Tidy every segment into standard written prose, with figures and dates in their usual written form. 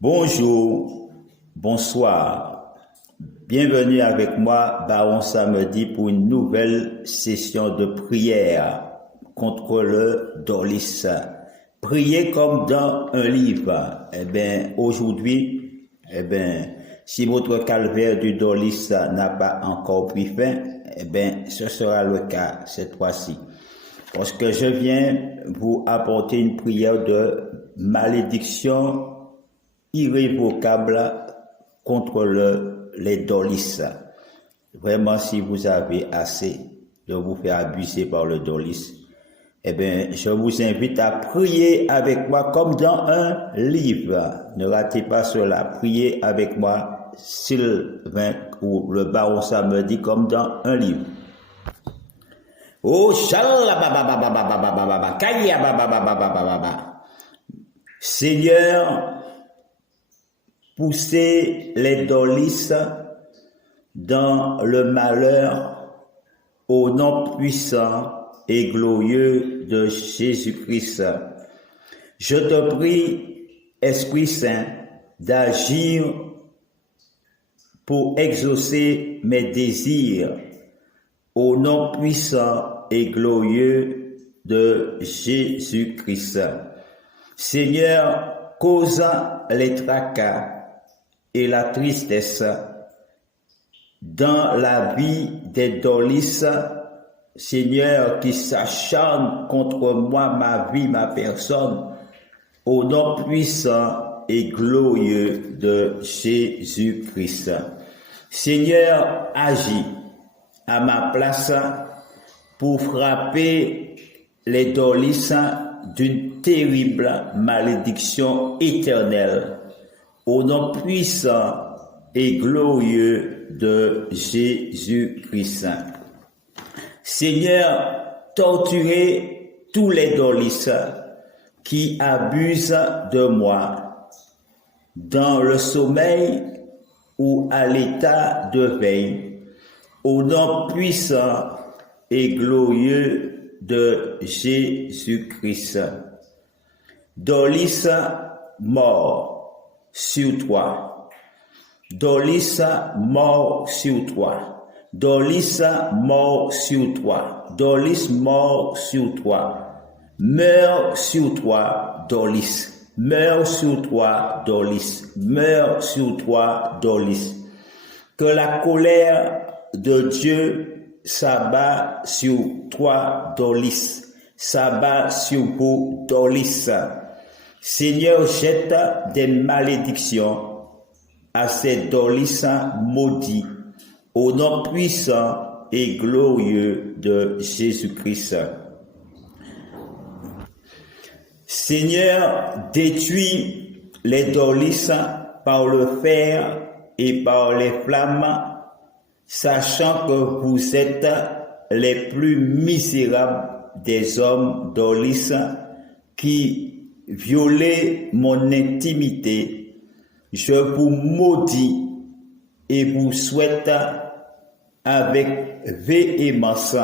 Bonjour, bonsoir. Bienvenue avec moi, Baron Samedi, pour une nouvelle session de prière contre le dolis. Prier comme dans un livre. Aujourd'hui, si votre calvaire du dolis n'a pas encore pris fin, ce sera le cas cette fois-ci. Parce que je viens vous apporter une prière de malédiction irrévocable contre les dolis. Vraiment, si vous avez assez de vous faire abuser par le dolis, je vous invite à prier avec moi comme dans un livre. Ne ratez pas cela. Priez avec moi, Sylvain ou le Baron Samedi, comme dans un livre. Oh, Seigneur, poussez les dolis dans le malheur au nom puissant et glorieux de Jésus-Christ. Je te prie, Esprit Saint, d'agir pour exaucer mes désirs au nom puissant et glorieux de Jésus-Christ. Seigneur, cause les tracas et la tristesse dans la vie des dolis, Seigneur, qui s'acharnent contre moi, ma vie, ma personne, au nom puissant et glorieux de Jésus-Christ. Seigneur, agis à ma place pour frapper les dolis d'une terrible malédiction éternelle, au nom puissant et glorieux de Jésus-Christ. Seigneur, torturez tous les dolis qui abusent de moi dans le sommeil ou à l'état de veille, au nom puissant et glorieux de Jésus-Christ. Dolis mort sur toi. Dolis mort sur toi. Dolis mort sur toi. Dolis mort sur toi. Meurs sur toi, dolis. Meurs sur toi, dolis. Meurs sur toi, dolis. Que la colère de Dieu s'abat sur toi, dolis. S'abat sur vous, dolis. Seigneur, jette des malédictions à ces dolis maudits, au nom puissant et glorieux de Jésus-Christ. Seigneur, détruis les dolis par le fer et par les flammes, sachant que vous êtes les plus misérables des hommes dolis qui violez mon intimité. Je vous maudis et vous souhaite avec véhémence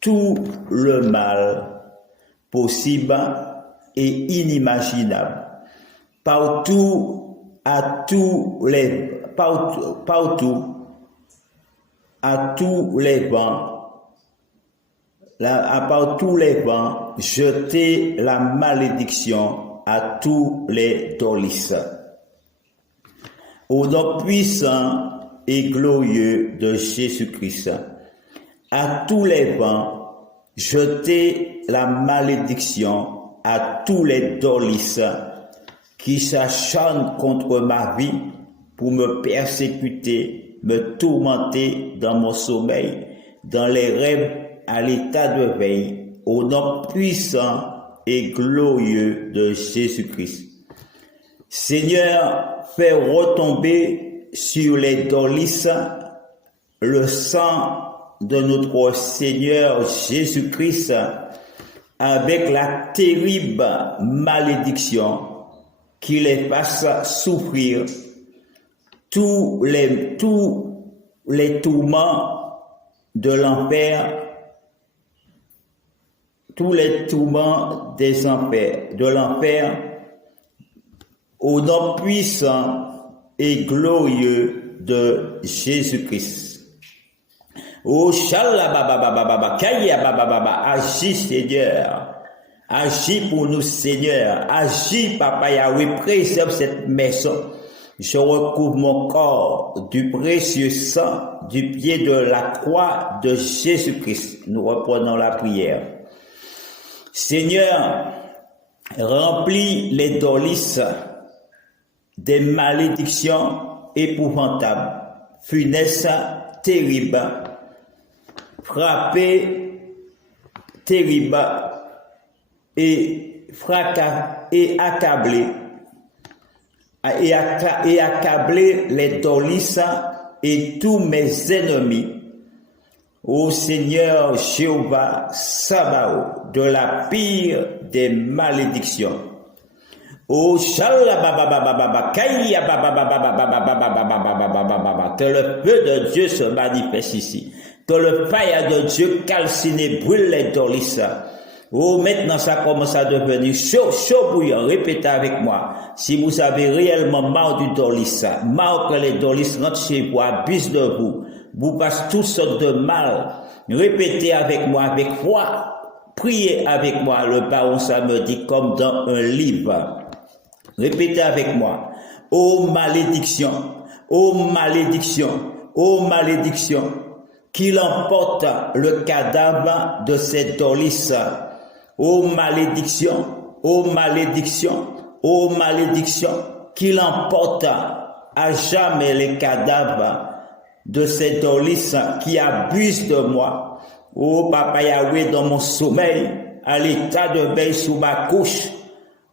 tout le mal possible et inimaginable. Partout, à tous les vents, jetez la malédiction à tous les dolis. Au nom puissant et glorieux de Jésus-Christ, à tous les vents, jetez la malédiction à tous les dolis qui s'acharnent contre ma vie pour me persécuter, me tourmenter dans mon sommeil, dans les rêves, à l'état de veille, au nom puissant et glorieux de Jésus-Christ. Seigneur, fais retomber sur les dolis le sang de notre Seigneur Jésus-Christ avec la terrible malédiction qui les fasse souffrir tous les tourments de l'enfer, tous les tourments des enfers, de l'enfer au nom puissant et glorieux de Jésus-Christ. Oh, Shalabababababa, Kayababababa, agis Seigneur, agis pour nous Seigneur, agis Papa Yahweh, préserve cette maison. Je recouvre mon corps du précieux sang du pied de la croix de Jésus-Christ. Nous reprenons la prière. Seigneur, remplis les dolis des malédictions épouvantables, funestes, terribles, frappées, terribles et fracas et accablées. Et accabler les dolis et tous mes ennemis. Ô Seigneur Jéhovah Sabaoth, de la pire des malédictions. Ô Shalabababababa, que le feu de Dieu se manifeste ici. Que le feu de Dieu calcine et brûle les dolis. Oh, maintenant, ça commence à devenir chaud, chaud bouillant. Répétez avec moi. Si vous avez réellement marre du dolis, marre que les dolis rentrent chez vous, abusent de vous, vous passent toutes sortes de mal. Répétez avec moi, avec foi. Priez avec moi, le baron samedi, comme dans un livre. Répétez avec moi. Oh, malédiction, oh, malédiction, oh, malédiction, qu'il emporte le cadavre de ces dolis. Ô malédiction, ô malédiction, ô malédiction, qu'il emporte à jamais les cadavres de ces dolis qui abusent de moi. Ô Papa Yahweh, dans mon sommeil, à l'état de veille sous ma couche,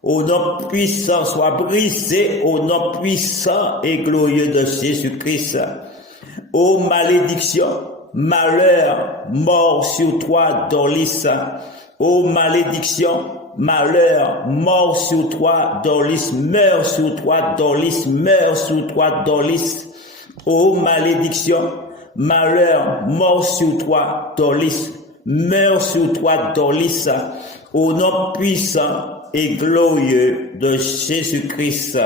au nom puissant soit brisé, au nom puissant et glorieux de Jésus-Christ. Ô malédiction, malheur, mort sur toi, dolis. Ô malédiction, malheur, mort sur toi, dolis, meurs sur toi, dolis, meurs sur toi, dolis. Ô malédiction, malheur, mort sur toi, dolis, meurs sur toi, dolis, au nom puissant et glorieux de Jésus-Christ.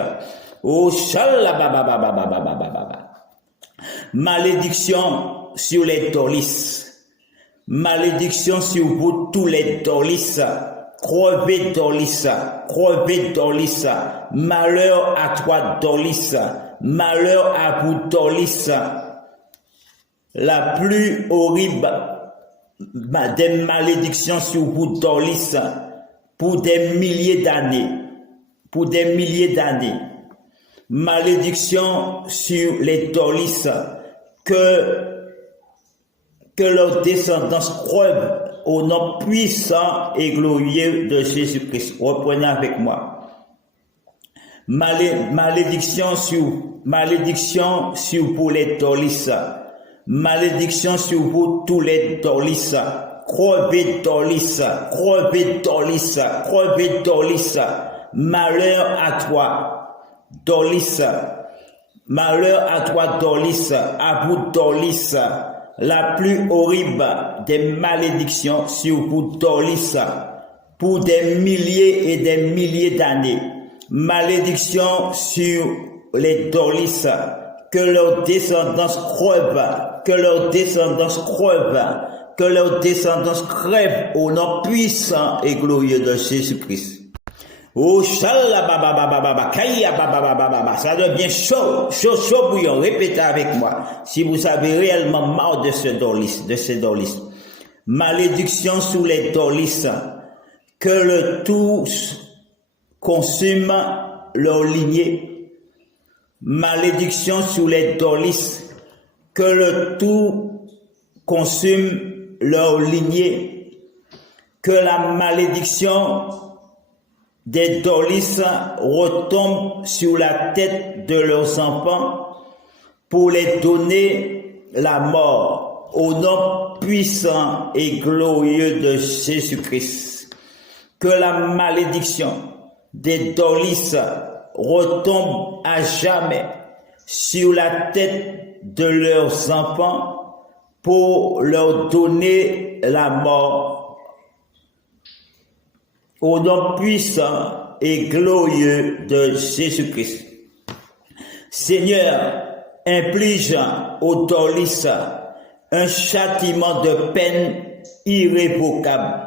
Ô shalababababababababa. Malédiction sur les dolis. Malédiction sur vous tous les dolis, crevez dolis, crevez dolis, malheur à toi dolis, malheur à vous dolis, la plus horrible des malédictions sur vous dolis, pour des milliers d'années, pour des milliers d'années, malédiction sur les dolis, que leur descendance crève au nom puissant et glorieux de Jésus-Christ. Reprenez avec moi. Malédiction sur vous les dolis. Malédiction sur vous tous les dolis. Crevez dolis, crevez dolis, crevez dolis. Malheur à toi, dolis. Malheur à toi, dolis, à vous dolis. La plus horrible des malédictions sur vous dolis pour des milliers et des milliers d'années. Malédiction sur les dolis, que leur descendance crève, que leur descendance crève, que leur descendance crève au nom puissant et glorieux de Jésus-Christ. Oh, shalabababababa, kayabababababa, ça devient chaud, chaud, chaud bouillant. Répétez avec moi, si vous avez réellement marre de ces dolis. Malédiction sous les dolis, que le tout consume leur lignée. Malédiction sous les dolis, que le tout consume leur lignée. Que la malédiction des dolis retombent sur la tête de leurs enfants pour les donner la mort au nom puissant et glorieux de Jésus-Christ. Que la malédiction des dolis retombe à jamais sur la tête de leurs enfants pour leur donner la mort au nom puissant et glorieux de Jésus-Christ. Seigneur, inflige aux Dorlis un châtiment de peine irrévocable,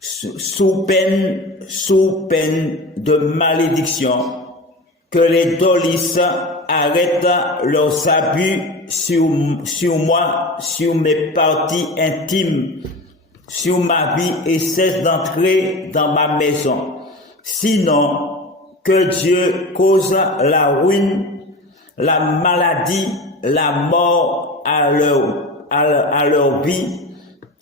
sous peine de malédiction, que les Dorlis arrêtent leurs abus sur moi, sur mes parties intimes, sur ma vie et cessent d'entrer dans ma maison. Sinon, que Dieu cause la ruine, la maladie, la mort à leur vie,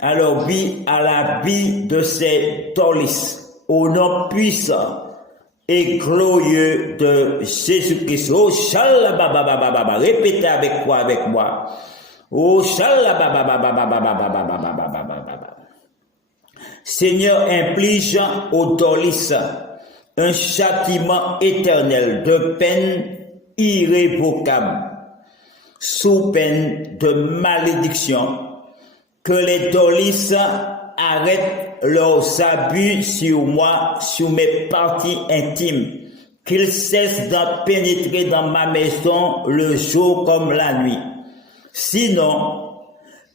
à la vie de ces Dorlis, au nom puissant et glorieux de Jésus-Christ. Oh, shalabababababa, répétez avec moi. Oh, shalababababababa. Seigneur, inflige aux Dorlis un châtiment éternel de peine irrévocable, sous peine de malédiction, que les Dorlis arrêtent leurs abus sur moi, sur mes parties intimes, qu'ils cessent d'en pénétrer dans ma maison le jour comme la nuit. Sinon,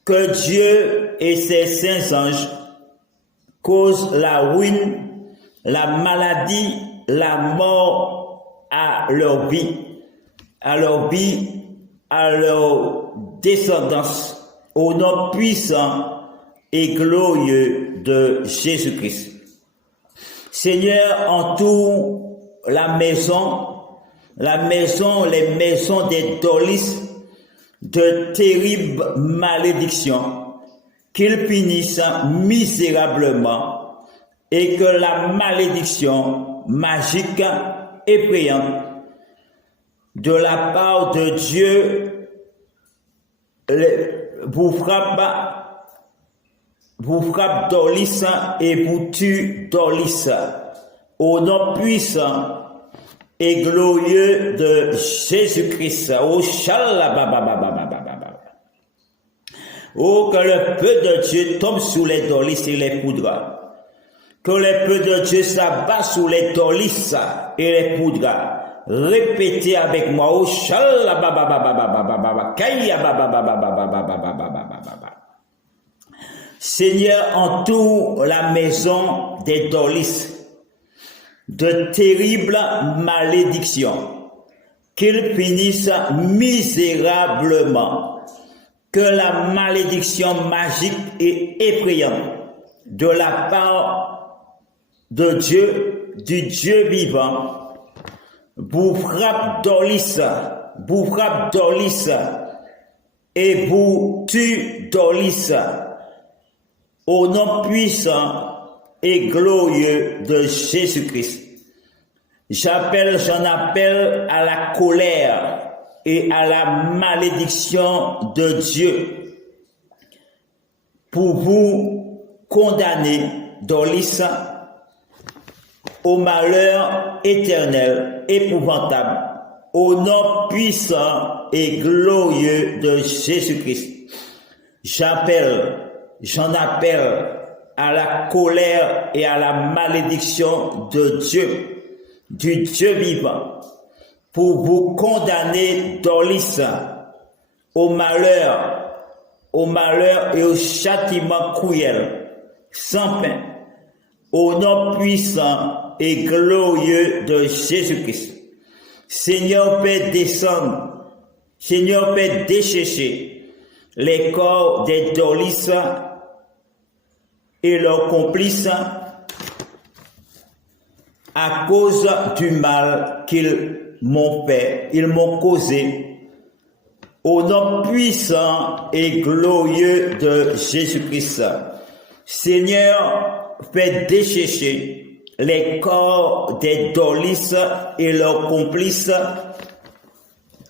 que Dieu et ses saints anges causent la ruine, la maladie, la mort à leur vie, à leur descendance, au nom puissant et glorieux de Jésus-Christ. Seigneur, entoure les maisons des Dorlis de terribles malédictions, qu'ils finissent misérablement et que la malédiction magique effrayante de la part de Dieu vous frappe Dorlis et vous tue Dorlis au nom puissant et glorieux de Jésus-Christ. Oh, oh, que le feu de Dieu tombe sous les Dorlis et les poudres. Que le feu de Dieu s'abat sous les Dorlis et les poudres. Répétez avec moi. Oh, Seigneur, entoure la maison des Dorlis de terribles malédictions, qu'ils finissent misérablement, que la malédiction magique et effrayante de la part de Dieu, du Dieu vivant, vous frappe Dorlis et vous tue Dorlis au nom puissant et glorieux de Jésus-Christ. J'en appelle à la colère et à la malédiction de Dieu pour vous condamner, Dorlis, au malheur éternel, épouvantable, au nom puissant et glorieux de Jésus-Christ. J'en appelle à la colère et à la malédiction de Dieu, du Dieu vivant, pour vous condamner, Dorlis, au malheur et au châtiment cruel, sans fin, au nom puissant et glorieux de Jésus-Christ. Seigneur, fais descendre, Seigneur, fais déchécher les corps des Dorlis et leurs complices à cause du mal qu'ils m'ont fait, ils m'ont causé, au nom puissant et glorieux de Jésus-Christ. Seigneur, fais déchécher les corps des Dorlis et leurs complices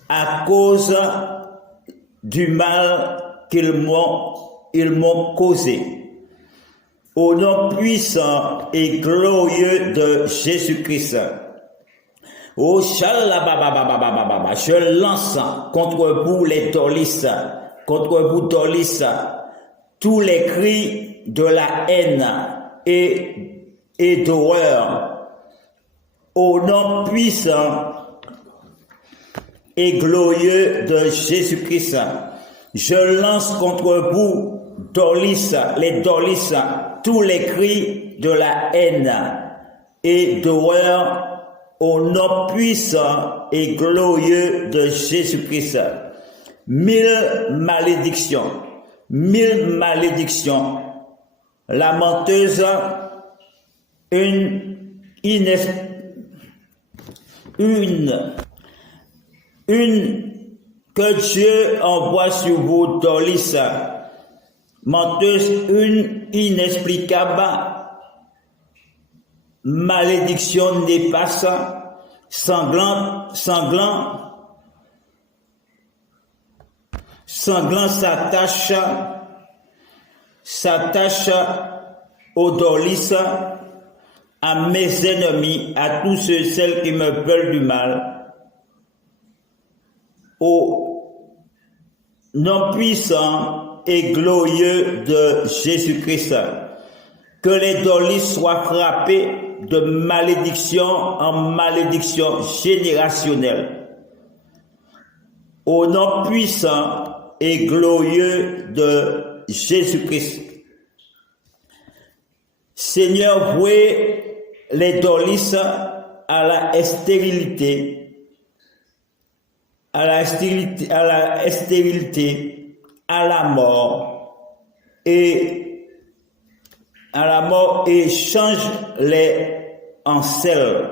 à cause du mal qu'ils m'ont causé. Au nom puissant et glorieux de Jésus-Christ. Oh, shalababababababa, je lance contre vous les Dorlis, tous les cris de la haine et d'horreur au nom puissant et glorieux de Jésus-Christ, je lance contre vous, Dorlis, les Dorlis, tous les cris de la haine et d'horreur au nom puissant et glorieux de Jésus-Christ. 1000 malédictions, la menteuse, une que Dieu envoie sur vous, Dorlis, menteuse, une inexplicable malédiction néfaste, sanglant s'attache aux Dorlis, à mes ennemis, à tous celles qui me veulent du mal, au nom puissant et glorieux de Jésus-Christ. Que les Dorlis soient frappés de malédiction en malédiction générationnelle. Au nom puissant et glorieux de Jésus-Christ. Seigneur, vouez les Dorlis à la stérilité, à la mort et change-les en sel.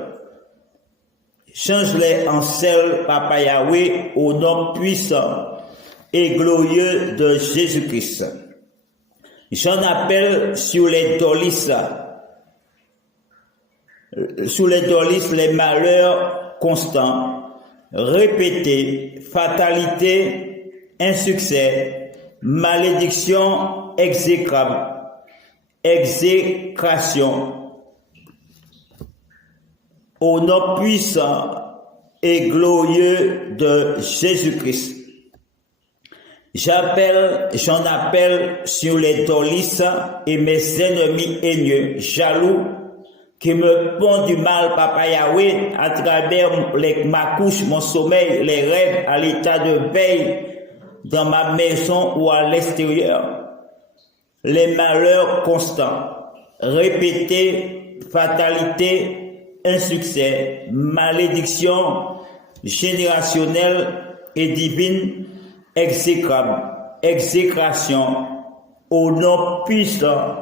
Change-les en sel, Papa Yahweh, au nom puissant et glorieux de Jésus-Christ. J'en appelle sur les Dorlis les malheurs constants, répétés, fatalité, insuccès, malédiction exécrable, exécration, au nom puissant et glorieux de Jésus-Christ. J'en appelle sur les Dorlis et mes ennemis haineux, jaloux, qui me font du mal, Papa Yahweh, à travers ma couche, mon sommeil, les rêves, à l'état de veille, dans ma maison ou à l'extérieur. Les malheurs constants, répétés, fatalité, insuccès, malédiction générationnelle et divine, exécrable, exécration, au nom puissant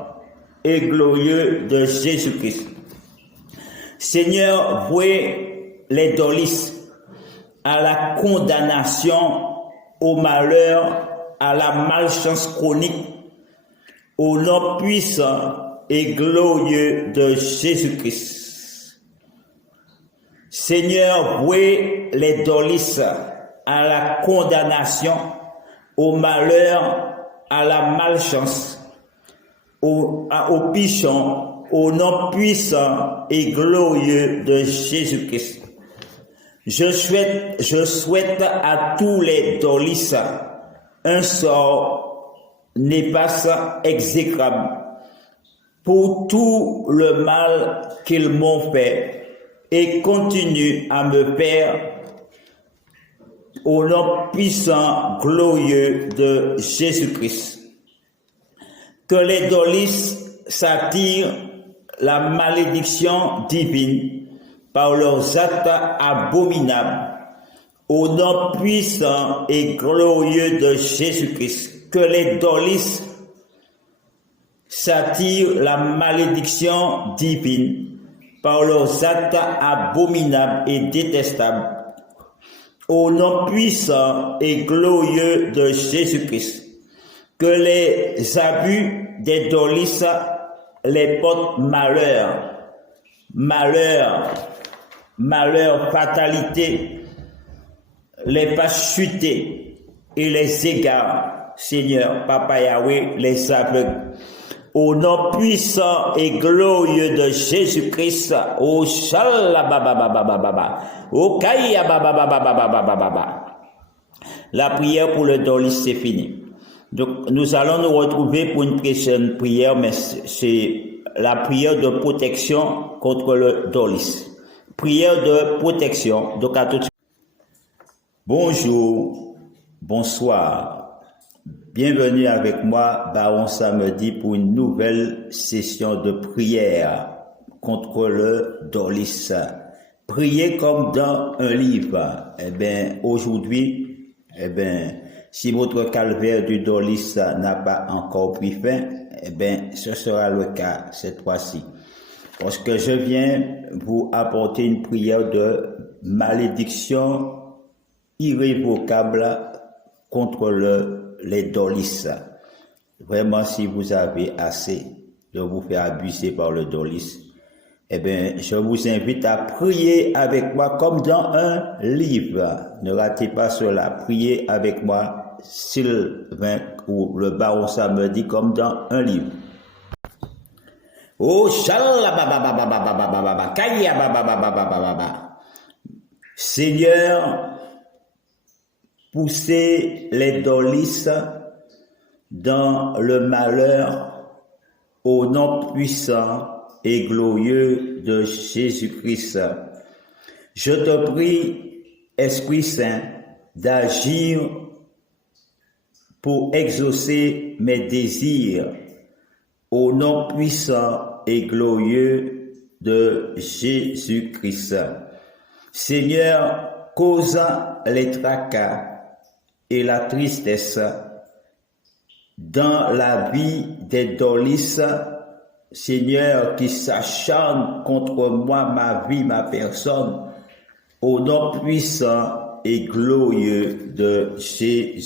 et glorieux de Jésus-Christ. Seigneur, vouez les Dorlis à la condamnation, au malheur, à la malchance chronique, au nom puissant et glorieux de Jésus-Christ. Seigneur, vouez les Dorlis à la condamnation, au malheur, à la malchance, au pichon, au nom puissant et glorieux de Jésus-Christ. Je souhaite à tous les Dorlis un sort néfaste, exécrable, pour tout le mal qu'ils m'ont fait et continuent à me faire, au nom puissant, glorieux de Jésus-Christ. Que les Dorlis s'attirent la malédiction divine par leurs actes abominables, au nom puissant et glorieux de Jésus-Christ. Que les Dorlis s'attirent la malédiction divine par leurs actes abominables et détestables, au nom puissant et glorieux de Jésus-Christ. Que les abus des Dorlis les portent malheur, fatalité, les fassent chuter et les égarent, Seigneur, Papa Yahweh, les aveugles. Au nom puissant et glorieux de Jésus-Christ, au Shalababababababa, au Kayababababababa. La prière pour le Dorlis, c'est fini. Donc, nous allons nous retrouver pour une prochaine prière, mais c'est la prière de protection contre le Dorlis. Prière de protection. Donc à tout de suite. Bonjour, bonsoir. Bienvenue avec moi, Baron Samedi, pour une nouvelle session de prière contre le Dolis. Prier comme dans un livre. Eh bien, aujourd'hui, si votre calvaire du Dolis n'a pas encore pris fin, eh bien, ce sera le cas cette fois-ci. Parce que je viens vous apporter une prière de malédiction irrévocable contre les Dolis. Vraiment, si vous avez assez de vous faire abuser par le Dolis, eh bien, je vous invite à prier avec moi comme dans un livre. Ne ratez pas cela. Priez avec moi, Sylvain ou le Baron Samedi, comme dans un livre. Oh, Seigneur, poussez les Dolis dans le malheur au nom puissant et glorieux de Jésus-Christ. Je te prie, Esprit Saint, d'agir pour exaucer mes désirs au nom puissant et glorieux de Jésus-Christ. Seigneur, causant les tracas et la tristesse dans la vie des Dolis, Seigneur, qui s'acharne contre moi, ma vie, ma personne, au nom puissant et glorieux de Jésus.